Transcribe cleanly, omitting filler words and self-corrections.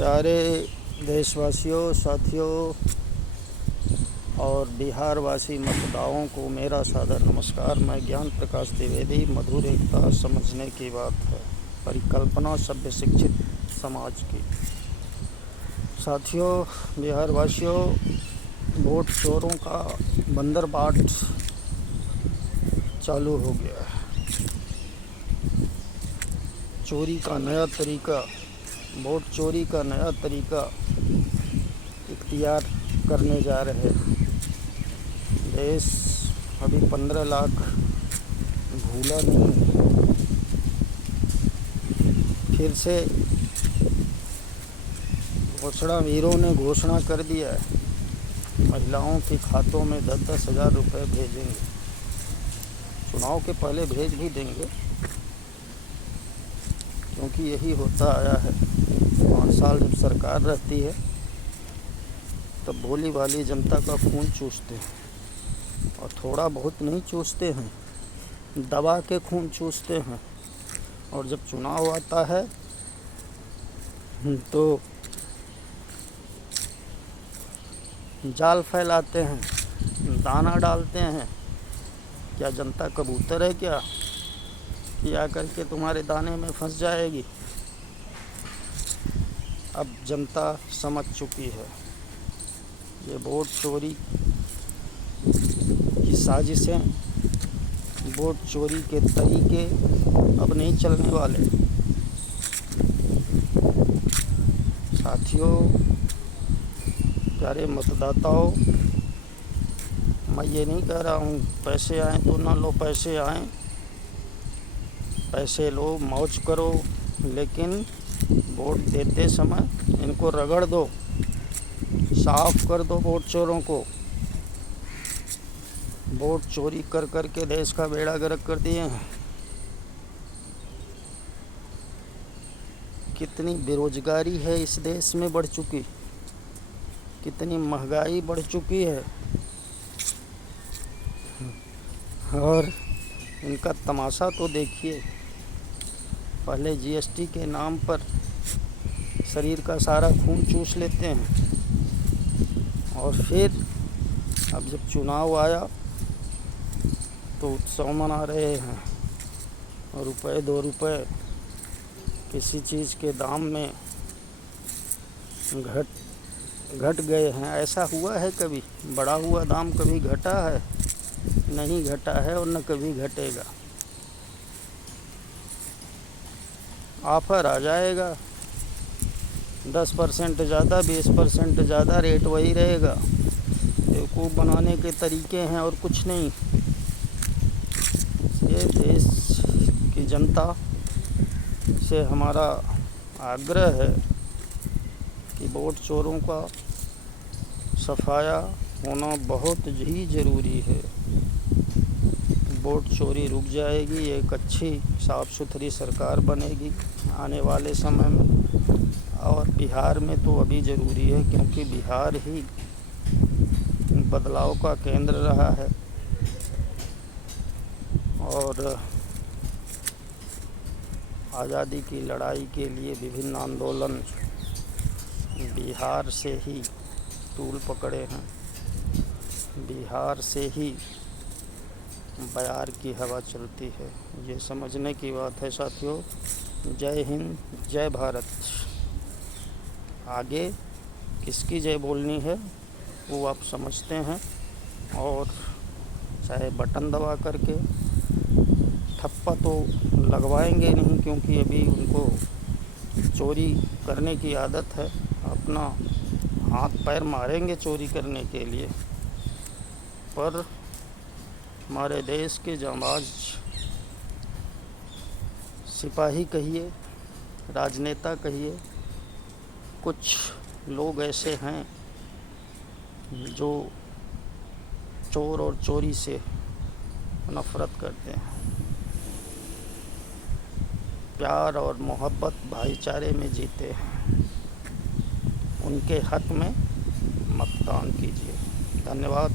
प्यारे देशवासियों, साथियों और बिहार वासी मतदाताओं को मेरा सादर नमस्कार। मैं ज्ञान प्रकाश द्विवेदी। मधुर एकता समझने की बात है, परिकल्पना सभ्य शिक्षित समाज की। साथियों, बिहार वासियों, वोट चोरों का बंदरबाट चालू हो गया है। चोरी का नया तरीका, वोट चोरी का नया तरीका इख्तियार करने जा रहे हैं। देश अभी 15 लाख भूला नहीं। फिर से घोषणा वीरों ने घोषणा कर दिया है, महिलाओं के खातों में 10-10 हज़ार रुपये भेजेंगे। चुनाव के पहले भेज भी देंगे, क्योंकि यही होता आया है। 5 साल जब सरकार रहती है तब भोली भाली जनता का खून चूसते हैं, और थोड़ा बहुत नहीं चूसते हैं, दबा के खून चूसते हैं। और जब चुनाव आता है तो जाल फैलाते हैं, दाना डालते हैं। क्या जनता कबूतर है क्या कि आकर के तुम्हारे दाने में फंस जाएगी? अब जनता समझ चुकी है, ये वोट चोरी की साजिशें, वोट चोरी के तरीके अब नहीं चलने वाले। साथियों, प्यारे मतदाताओं, मैं ये नहीं कह रहा हूँ पैसे आए तो ना लो, पैसे आए, पैसे लो, मौज करो, लेकिन वोट देते समय इनको रगड़ दो, साफ कर दो वोट चोरों को। वोट चोरी कर कर के देश का बेड़ा गर्क कर दिए हैं। कितनी बेरोजगारी है इस देश में बढ़ चुकी, कितनी महंगाई बढ़ चुकी है, और इनका तमाशा तो देखिए। पहले जीएसटी के नाम पर शरीर का सारा खून चूस लेते हैं, और फिर अब जब चुनाव आया तो उत्सव मना रहे हैं। और रुपए 2 रुपए किसी चीज़ के दाम में घट गए हैं। ऐसा हुआ है कभी? बढ़ा हुआ दाम कभी घटा है? नहीं घटा है, और न कभी घटेगा। ऑफर आ जाएगा, 10% ज़्यादा, 20% ज़्यादा, रेट वही रहेगा। बेवकूफ़ बनाने के तरीके हैं और कुछ नहीं। ये देश की जनता से हमारा आग्रह है कि वोट चोरों का सफाया होना बहुत ही ज़रूरी है। वोट चोरी रुक जाएगी, एक अच्छी साफ़ सुथरी सरकार बनेगी आने वाले समय में। और बिहार में तो अभी ज़रूरी है, क्योंकि बिहार ही बदलाव का केंद्र रहा है। और आज़ादी की लड़ाई के लिए विभिन्न आंदोलन बिहार से ही तूल पकड़े हैं, बिहार से ही बयार की हवा चलती है। ये समझने की बात है साथियों। जय हिंद, जय भारत। आगे किसकी जय बोलनी है वो आप समझते हैं, और चाहे बटन दबा करके ठप्पा तो लगवाएंगे नहीं, क्योंकि अभी उनको चोरी करने की आदत है। अपना हाथ पैर मारेंगे चोरी करने के लिए, पर हमारे देश के जांबाज सिपाही कहिए, राजनेता कहिए, कुछ लोग ऐसे हैं जो चोर और चोरी से नफ़रत करते हैं। प्यार और मोहब्बत, भाईचारे में जीते हैं। उनके हक में मतदान कीजिए। धन्यवाद।